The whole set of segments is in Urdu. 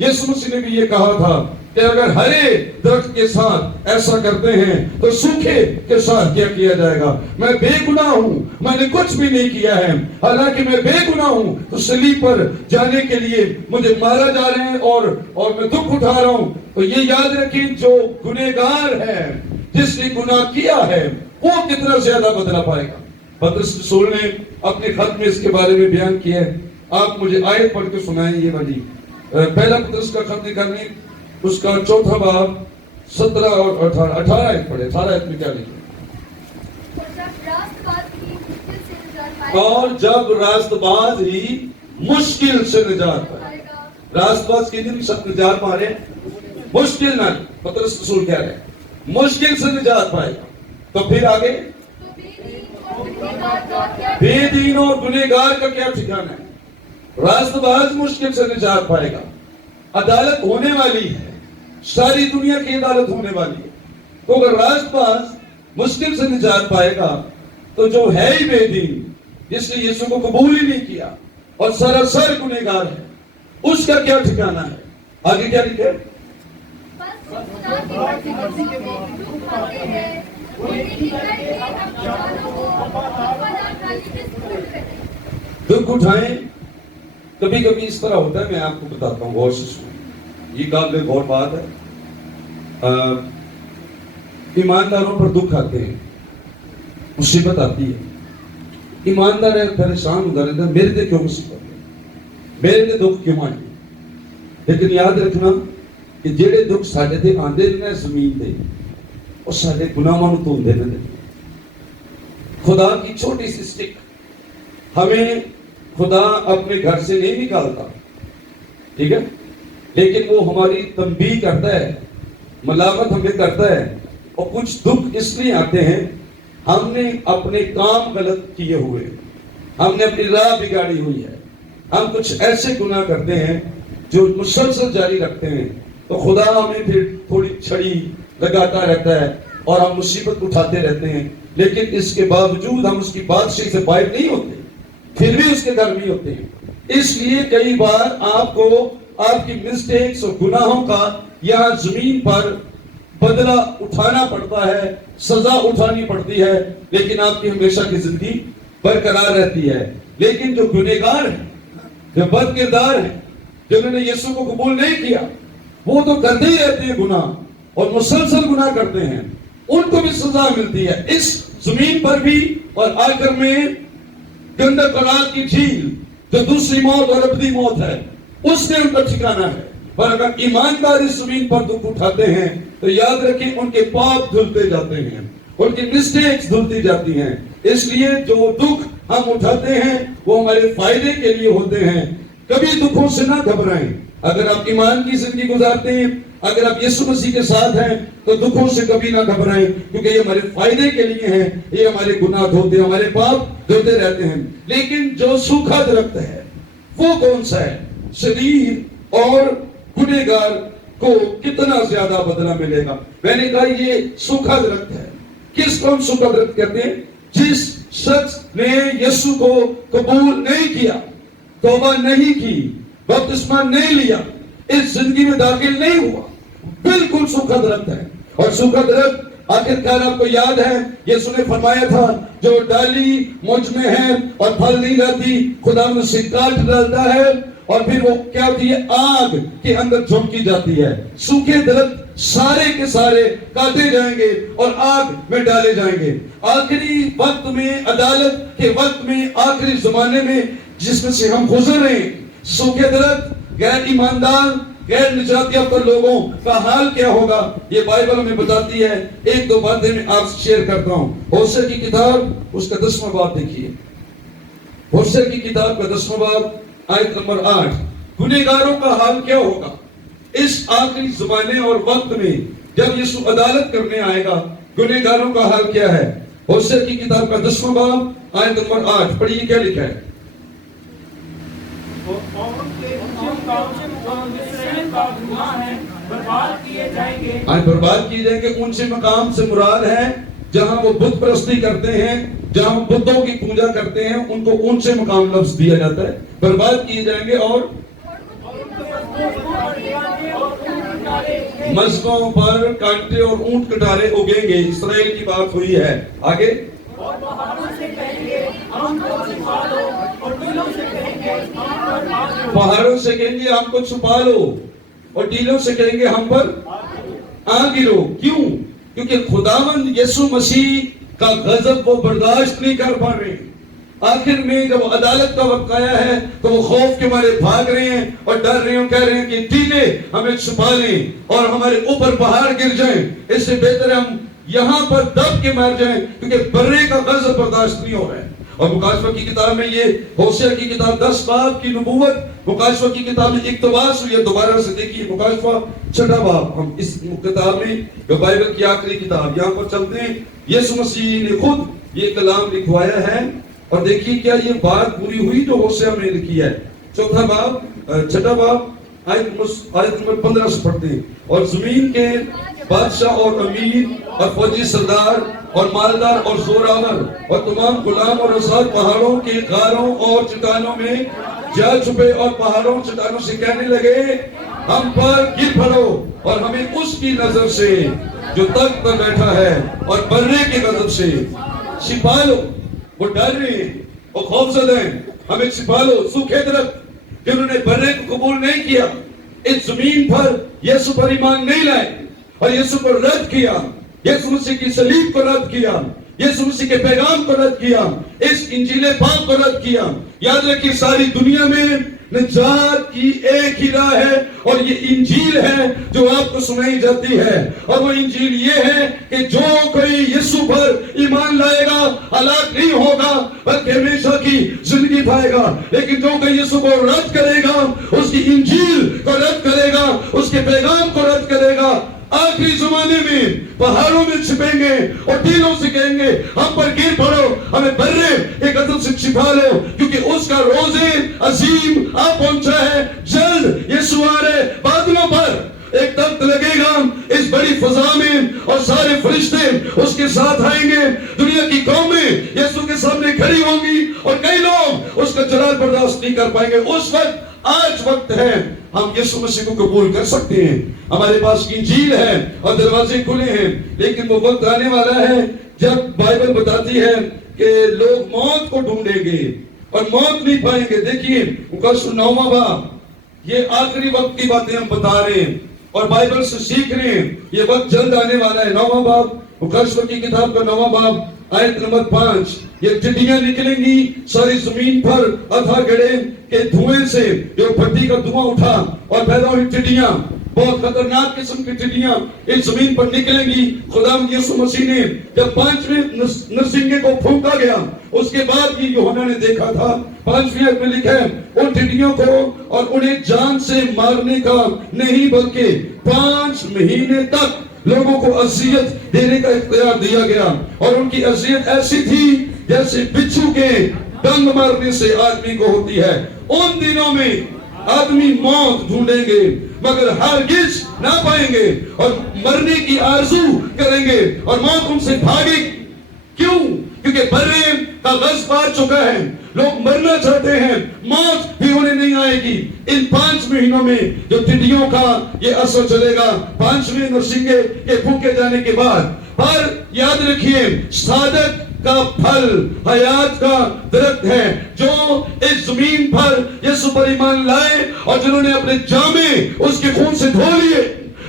یسوع مسیح نے بھی یہ کہا تھا کہ اگر ہرے درخت کے ساتھ ایسا کرتے ہیں تو سوکھے کے ساتھ کیا کیا جائے گا؟ میں بے گناہ ہوں، میں نے کچھ بھی نہیں کیا ہے، حالانکہ میں بے گناہ ہوں، تو صلیب پر جانے کے لیے مجھے مارا جا رہے ہیں اور میں دکھ اٹھا رہا ہوں۔ تو یہ یاد رکھیں، جو گنہگار ہے، جس نے گناہ کیا ہے، وہ کتنا زیادہ بدلہ پائے گا۔ پطرس رسول نے اپنے خط میں اس کے بارے میں بیان کیا ہے۔ آپ مجھے آیت پڑھ کے سنائیں یہ والی، پہلا پطرس کا خط نکالیں، اس کا 4 باب 17 اور 18 آیت پڑھے۔ 18 آیت میں کیا لکھا؟ اور جب راست باز ہی مشکل سے نجات پائے گا۔ راست باز کی دن سب نجات پا رہے ہیں، مشکل نہ، پطرس رسول کہہ رہے ہیں مشکل سے نجات پائے گا۔ تو پھر آگے، بے دین اور گنہگار کا کیا ٹھکانہ ہے؟ راست باز مشکل سے نجات پائے گا۔ عدالت ہونے والی ہے، ساری دنیا کی عدالت ہونے والی ہے، تو اگر راست باز مشکل سے نجات پائے گا تو جو ہے ہی بے دین، جس نے یسوع کو قبول ہی نہیں کیا اور سراسر گنہگار ہے، اس کا کیا ٹھکانہ ہے؟ آگے کیا لکھے؟ دکھ اٹھائیں۔ کبھی کبھی اس طرح ہوتا ہے، میں آپ کو بتاتا ہوں، غور سے سنیں، یہ قابل غور بات ہے۔ ایمانداروں پر دکھ آتے ہیں، مصیبت آتی ہے، ایماندار پریشان ہوتا رہتا ہے، میرے تے کیوں مصیبت ہے، میرے تے دکھ کیوں آئی؟ لیکن یاد رکھنا کہ جڑے دکھ ساڈے تے آندے نے زمین تے، وہ ساڈے گناہاں نوں دھوندے نے۔ خدا کی چھوٹی سی سٹک، ہمیں خدا اپنے گھر سے نہیں نکالتا، ٹھیک ہے، لیکن وہ ہماری تنبیہ کرتا ہے، ملامت ہمیں کرتا ہے، اور کچھ دکھ اس لیے آتے ہیں، ہم نے اپنے کام غلط کیے ہوئے، ہم نے اپنی راہ بگاڑی ہوئی ہے، ہم کچھ ایسے گناہ کرتے ہیں جو مسلسل جاری رکھتے ہیں، تو خدا ہمیں پھر تھوڑی چھڑی لگاتا رہتا ہے اور ہم مصیبت اٹھاتے رہتے ہیں، لیکن اس کے باوجود ہم اس کی بادشاہی سے باہر نہیں ہوتے، پھر بھی اس کے گھر میں ہوتے ہیں۔ اس لیے کئی بار آپ کو آپ کی مسٹیکس اور گناہوں کا یہاں زمین پر بدلہ اٹھانا پڑتا ہے، سزا اٹھانی پڑتی ہے، لیکن آپ کی ہمیشہ کی زندگی برقرار رہتی ہے۔ لیکن جو گنہگار ہیں، جو بد کردار ہیں، جنہوں نے یسوع کو قبول نہیں کیا، وہ تو کرتے ہی رہتے ہیں گناہ اور مسلسل گناہ کرتے ہیں، ان کو بھی سزا ملتی ہے اس زمین پر بھی، اور آخر میں گندک اولاد کی جھیل جو دوسری موت اور ابدی موت ہے، اس میں ان کا ٹھکانہ ہے۔ پر اگر ایماندار اس زمین پر دکھ اٹھاتے ہیں تو یاد رکھیں ان کے پاپ دھلتے جاتے ہیں، ان کی مسٹیکس دھلتی جاتی ہیں۔ اس لیے جو دکھ ہم اٹھاتے ہیں وہ ہمارے فائدے کے لیے ہوتے ہیں۔ کبھی دکھوں سے نہ گھبرائیں۔ اگر آپ ایمان کی زندگی گزارتے ہیں، اگر آپ یسوع مسیح کے ساتھ ہیں، تو دکھوں سے کبھی نہ گھبرائیں، کیونکہ یہ ہمارے فائدے کے لیے ہیں، یہ ہمارے گناہ دھوتے، ہمارے پاپ دھوتے رہتے ہیں۔ لیکن جو سوکھا درخت ہے وہ کون سا ہے؟ شریر اور گنہگار کو کتنا زیادہ بدلہ ملے گا۔ میں نے کہا یہ سوکھا درخت ہے۔ کس کو ہم سوکھا درخت کہتے ہیں؟ جس شخص نے یسوع کو قبول نہیں کیا، توبہ نہیں کی، بپتسمہ نہیں لیا، اس زندگی میں داخل نہیں ہوا، بالکل سوکھا درخت ہے۔ اور سوکھا درخت آخرکار آپ کو یاد ہے یسوع نے فرمایا تھا، جو ڈالی مجھ میں ہے اور پھل نہیں لاتی، خدا اسے کاٹ ڈالتا ہے، اور پھر وہ کیا ہوتی ہے؟ آگ کے اندر جھونکی جاتی ہے۔ سوکھے درخت سارے کے سارے کاٹے جائیں گے اور آگ میں ڈالے جائیں گے۔ آخری وقت میں، عدالت کے وقت میں، آخری زمانے میں جس میں سے ہم گزر رہے ہیں، سوکھے درخت، غیر ایماندار، غیر نجات یافتہ لوگوں کا حال کیا ہوگا، یہ بائبل ہمیں بتاتی ہے۔ ایک دو باتیں میں آپ سے شیئر کرتا ہوں۔ ہوشے کی کتاب اس کا 10واں باب دیکھیے، ہوشے کی کتاب کا 10واں باب آیت نمبر 8۔ گنہگاروں کا حال کیا ہوگا اس آخری زمانے اور وقت میں جب یسوع عدالت کرنے آئے گا؟ گنہگاروں کا حال کیا ہے؟ ہوشے کی کتاب کا 10واں باب آیت نمبر 8 پڑھیے، کیا لکھا ہے؟ برباد کیے جائیں گے۔ اونچے مقام سے مراد ہے جہاں وہ بت پرستی کرتے ہیں، جہاں وہ بتوں کی پوجا کرتے ہیں، ان کو اونچے مقام لفظ دیا جاتا ہے، برباد کیے جائیں گے اور مسجدوں پر کانٹے اور اونٹ کٹارے اگیں گے۔ اسرائیل کی بات ہوئی ہے۔ آگے پہاڑوں سے کہیں گے ہم کو چھپا لو، اور ٹیلوں سے کہیں گے ہم پر آ گرو۔ کیوں؟ کیونکہ خداوند یسوع مسیح کا غضب وہ برداشت نہیں کر پا رہے۔ آخر میں جب عدالت کا وقت آیا ہے تو وہ خوف کے مارے بھاگ رہے ہیں اور ڈر رہے ہیں، کہہ رہے ہیں کہ ٹیلے ہمیں چھپا لیں اور ہمارے اوپر پہاڑ گر جائیں، اس سے بہتر ہم یہاں پر دب کے مر جائیں، کیونکہ برے کا غضب برداشت نہیں ہو رہا ہے۔ اور مکاشفہ کی کتاب میں یہ ہوشیہ کی کتاب 10 باب کی نبوت مکاشفہ کی کتاب میں اقتباس ہوئی ہے۔ دوبارہ سے دیکھیے مکاشفہ 6 باب، ہم اس کتاب میں جو بائبل کی آخری کتاب، یہاں پر چلتے ہیں۔ یسوع مسیح نے خود یہ کلام لکھوایا ہے، اور دیکھیے کیا یہ بات پوری ہوئی جو ہوشیہ میں لکھی ہے۔ 4 باب 6 باب آیت نمبر 15 سے پڑھتے ہیں۔ اور زمین کے بادشاہ اور امیر اور فوجی سردار اور مالدار اور زوراور اور تمام غلام اور رساد پہاڑوں کے غاروں اور چٹانوں میں جا چھپے، اور پہاڑوں چٹانوں سے کہنے لگے ہم پر گر پڑو اور ہمیں اس کی نظر سے جو تخت پر بیٹھا ہے اور برے کے غضب سے چھپا لو۔ وہ ڈر رہے ہیں، وہ خوف زدہ ہیں، ہمیں چھپا لو۔ سوکھے درخت جنہوں نے برے کو قبول نہیں کیا، اس زمین پر یسوع پر ایمان نہیں لائے اور یسوع کو رد کیا، یسوع مسیح کی صلیب کو رد کیا، یسوع مسیح کے پیغام کو رد کیا، اس انجیل پاک کو رد کیا۔ یاد رکھیے ساری دنیا میں نجات کی ایک ہی راہ ہے، اور یہ انجیل ہے جو آپ کو سنائی جاتی ہے، اور وہ انجیل یہ ہے کہ جو کوئی یسوع پر ایمان لائے گا ہلاک نہیں ہوگا بلکہ ہمیشہ کی زندگی پائے گا۔ لیکن جو کوئی یسوع کو رد کرے گا، اس کی انجیل کو رد کرے گا، اس کے پیغام کو رد کرے گا، آخری زمانے میں پہاڑوں میں چھپیں گے اور ٹیلوں سے کہیں گے ہم پر گر پڑو، ہمیں برے کے غضب سے چھپا لو، کیونکہ اس کا روز عظیم آ پہنچا ہے۔ جلد یسوع آ رہے، بادلوں پر ایک تخت لگے گا اس بڑی فضا میں، اور سارے فرشتے اس کے ساتھ آئیں گے، دنیا کی قومیں یسوع کے سامنے کھڑی ہوں گی، اور کئی لوگ اس کا جلال برداشت نہیں کر پائیں گے۔ اس وقت آج وقت ہے، ہم یسوع مسیح کو قبول کر سکتے ہیں، ہمارے پاس انجیل ہے اور دروازے کھلے ہیں، لیکن وہ وقت آنے والا ہے جب بائبل بتاتی ہے کہ لوگ موت کو ڈھونڈیں گے اور موت نہیں پائیں گے۔ دیکھیے مکاشفہ 9 باب، یہ آخری وقت کی باتیں ہم بتا رہے ہیں اور بائبل سے سیکھ رہے ہیں، یہ وقت جلد آنے والا ہے۔ 9 باب مکاشفہ کی کتاب کا 9 باب آیت نمبر 5، یہ ٹڈیاں نکلیں گی ساری زمین پر اتھا گڑے کے دھوئیں سے، جو بھٹی کا دھواں اٹھا اور پیدا ہوئی ٹڈیاں، بہت خطرناک قسم کی ٹڈیاں اس زمین پر نکلیں گی۔ خدا یسوع مسیح نے جب 5ویں نرسنگے کو پھونکا گیا، اس کے بعد یہ یوحنا نے دیکھا تھا، 5ویں آیت میں لکھا ہے ان ٹڈیوں کو اور انہیں جان سے مارنے کا نہیں بلکہ 5 مہینے تک لوگوں کو اذیت دینے کا اختیار دیا گیا، اور ان کی اذیت ایسی تھی جیسے بچھو کے ڈنگ مارنے سے آدمی کو ہوتی ہے۔ ان دنوں میں آدمی موت ڈھونڈیں گے مگر ہرگز نہ پائیں گے، اور مرنے کی آرزو کریں گے اور موت ان سے بھاگے۔ کیوں؟ کیونکہ برے کا غضب آ چکا ہے، لوگ مرنا چاہتے ہیں، موت بھی انہیں نہیں آئے گی۔ ان 5 مہینوں میں جو ٹڈیوں کا یہ اثر چلے گا، 5ویں نرسنگے کے پھونکے جانے کے بعد۔ پر یاد رکھیے صادق کا پھل حیات کا درخت ہے، جو اس زمین پر یسوع پر ایمان لائے اور جنہوں نے اپنے جامے اس کے خون سے دھو لیے،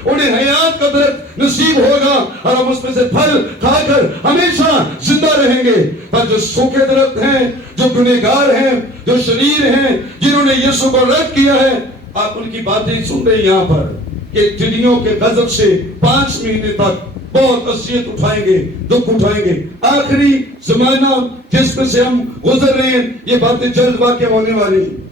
انہیں حیات کا درخت نصیب ہوگا، اور ہم اس میں سے پھل کھا کر ہمیشہ زندہ رہیں گے۔ پر جو سوکھے درخت ہیں، جو گنہگار ہیں، جو شریر ہیں، جنہوں نے یسوع کو رد کیا ہے، آپ ان کی باتیں سن رہے ہیں یہاں پر کہ ٹڈیوں کے غضب سے 5 مہینے تک بہت اذیت اٹھائیں گے، دکھ اٹھائیں گے۔ آخری زمانہ جس میں سے ہم گزر رہے ہیں، یہ باتیں جلد واقع ہونے والی ہیں۔